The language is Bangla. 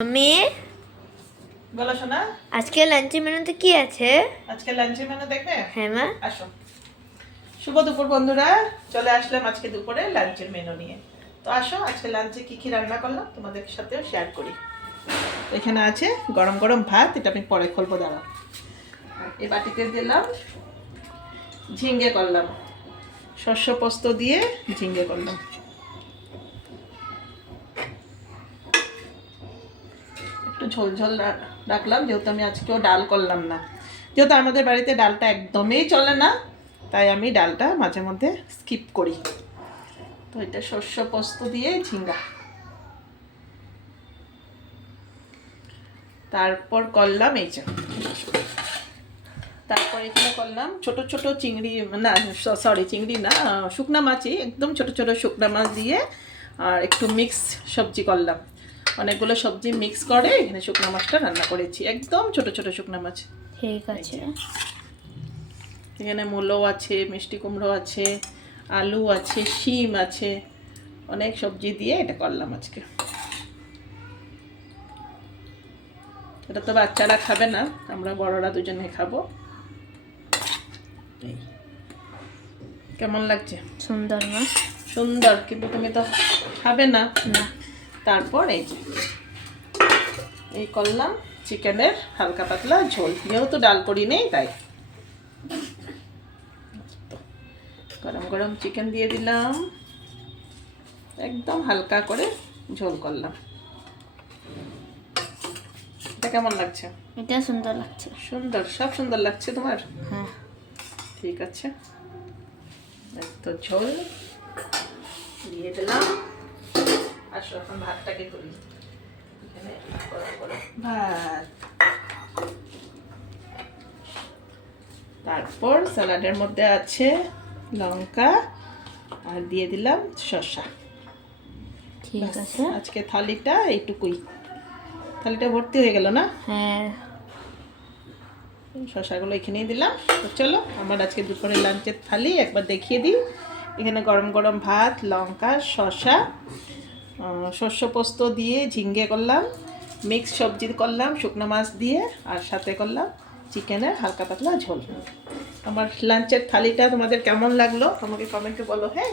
আমি বলো শোনা, আজকে লাঞ্চের মেনুতে কি আছে? আজকে লাঞ্চের মেনু দেখবে? হ্যাঁ মা। আসো। শুভ দুপুর বন্ধুরা, চলে আসলাম আজকে দুপুরে লাঞ্চের মেনু নিয়ে। তো আসো, আজকে লাঞ্চে কি কি রান্না করলাম তোমাদের সাথেও শেয়ার করি। এখানে আছে গরম গরম ভাত, এটা আমি পরে খুলবো, দাঁড়াও। এই বাটিতে দিলাম ঝিঙ্গে করলাম, শস্য পোস্ত দিয়ে ঝিঙ্গে করলাম। একটু ঝোল ঝোল রাখলাম, যেহেতু আমি আজকেও ডাল করলাম না, যেহেতু আমাদের বাড়িতে ডালটা একদমই চলে না, তাই আমি ডালটা মাঝে মধ্যে স্কিপ করি। তো এটা শস্য পোস্ত দিয়ে ঝিঙ্গা। তারপর করলাম এই যে, তারপর এখানে করলাম ছোট ছোট চিংড়ি, না সরি চিংড়ি না, শুকনা মাছই, একদম ছোট ছোট শুকনা মাছ দিয়ে আর একটু মিক্স সবজি করলাম। অনেকগুলো সবজি মিক্স করে এখানে শুকনা মাছটা রান্না করেছি, একদম ছোট ছোট শুকনা মাছ। ঠিক আছে। এখানে মূলো আছে, মিষ্টি কুমড়ো আছে, আলু আছে, শিম আছে, অনেক সবজি দিয়ে এটা করলাম আজকে। এটা তো বাচ্চারা খাবে না, আমরা বড়রা দুজনে খাবো। কেমন লাগছে? সুন্দর মা। সুন্দর, কিন্তু তুমি তো খাবে না। না। তারপর এই যে এই করলাম চিকেনের হালকা পাতলা ঝোল, যেহেতু ডাল করি নেই তাই। গরম গরম চিকেন দিয়ে দিলাম, একদম হালকা করে ঝোল করলাম। এটা কেমন লাগছে? এটা সুন্দর লাগছে। সুন্দর, সব সুন্দর লাগছে তোমার? হ্যাঁ। ঠিক আছে, তো ঝোল দিয়ে দিলাম। আসো এখন ভাতটাকে করি। এখানে ভাত, তারপর স্যালাডের মধ্যে আছে লঙ্কা আর দিয়ে দিলাম শসা। ঠিক আছে। আজকে থালিটা এইটুকুই, থালিটা ভর্তি হয়ে গেল না? হ্যাঁ। শসাগুলো এখানেই দিলাম। তো চলো আমার আজকে দুপুরে লাঞ্চের থালি একবার দেখিয়ে দিই। এখানে গরম গরম ভাত, লঙ্কা, শসা, শস্য পোস্ত দিয়ে ঝিঙ্গে করলাম, মিক্স সবজি করলাম শুকনো মাছ দিয়ে, আর সাথে করলাম চিকেনের হালকা পাতলা ঝোল। আমার লাঞ্চের থালিটা তোমাদের কেমন লাগলো আমাকে কমেন্টে বলো, হ্যাঁ।